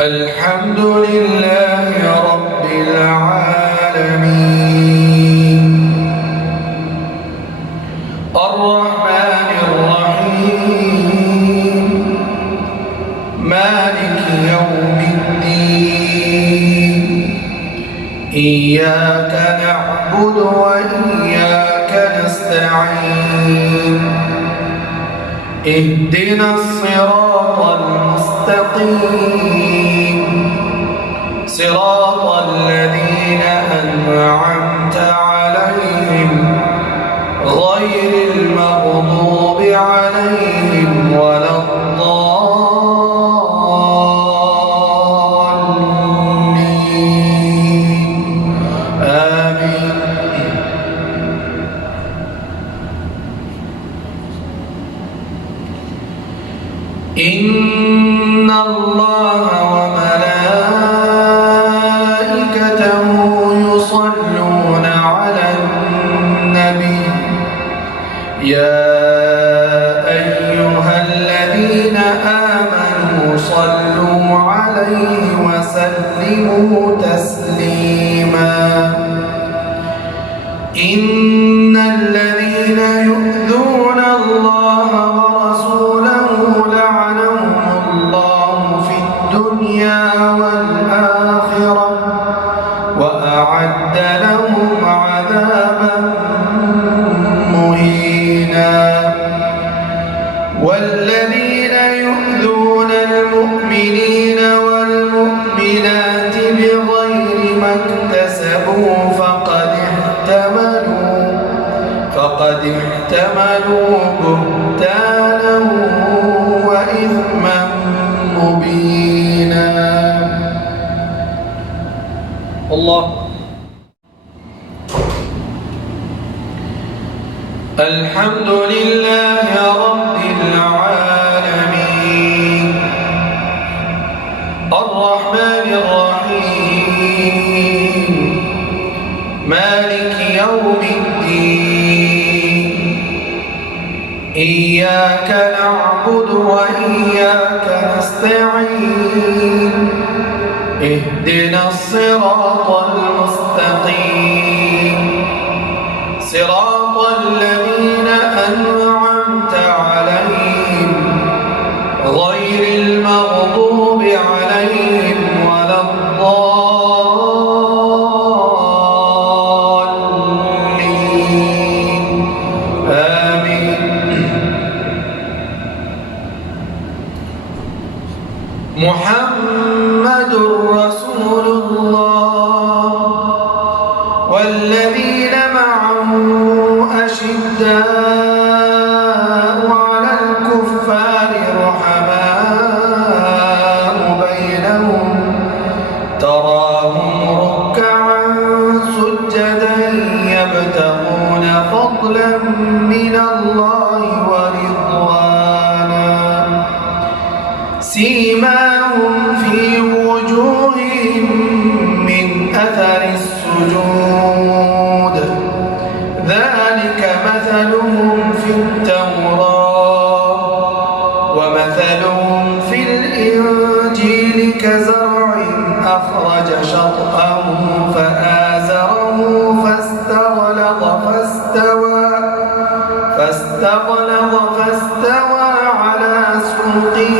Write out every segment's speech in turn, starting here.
الحمد لله رب العالمين الرحمن الرحيم مالك يوم الدين إياك نعبد وإياك نستعين اهدنا الصراط المستقيم صراط الذين أنعمت عليهم غير المغضوب عليهم ولا الضالين آمين. إن الله وملائكته يصلون على النبي يا أيها الذين آمنوا صلوا عليه وسلموا تسليما إن الذين يؤذون الله ورسوله لعنهم الله في الدنيا والآخرة وأعد لهم عذابا مهينا والذين يؤذون المؤمنين والمؤمنات بغير ما اكتسبوا فقد احتملوا بهتانا وإثما مبينا. الله. الحمد لله رب العالمين الرحمن الرحيم مالك يوم الدين إياك نعبد وإياك نستعين اهدنا الصراط المستقيم صراط الذين أنعمت عليهم غير المغضوب عليهم ولا الضالين آمين. محمد رسول الله والذين معه أشداء على الكفار رحماء بينهم تراهم ركعا سجدا يبتغون فضلا من الله ورضوانا سيماهم في وجوههم من أثر السجود ذلك مثلهم في التوراة ومثلهم في الإنجيل كزرع أخرج شطأه فآزره فاستغلظ على سوقه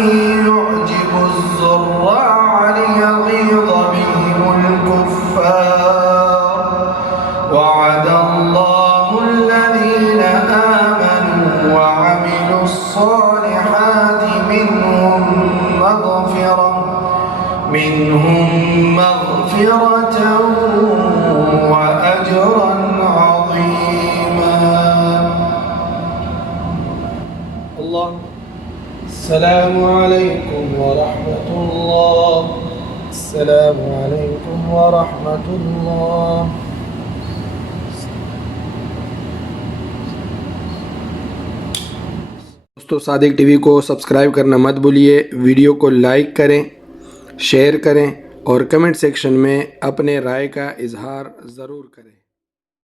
يعجب الزراع ليغيظ بهم الكفار وعد الله الذين آمنوا وعملوا الصالحات منهم مغفرة وأجرا عظيما. الله. السلام عليكم ورحمة الله. السلام عليكم ورحمة الله. दोस्तों सादिक टीवी को सब्सक्राइब करना मत भूलिए, वीडियो को लाइक करें, शेयर करें और कमेंट सेक्शन में अपने राय का इजहार ज़रूर करें।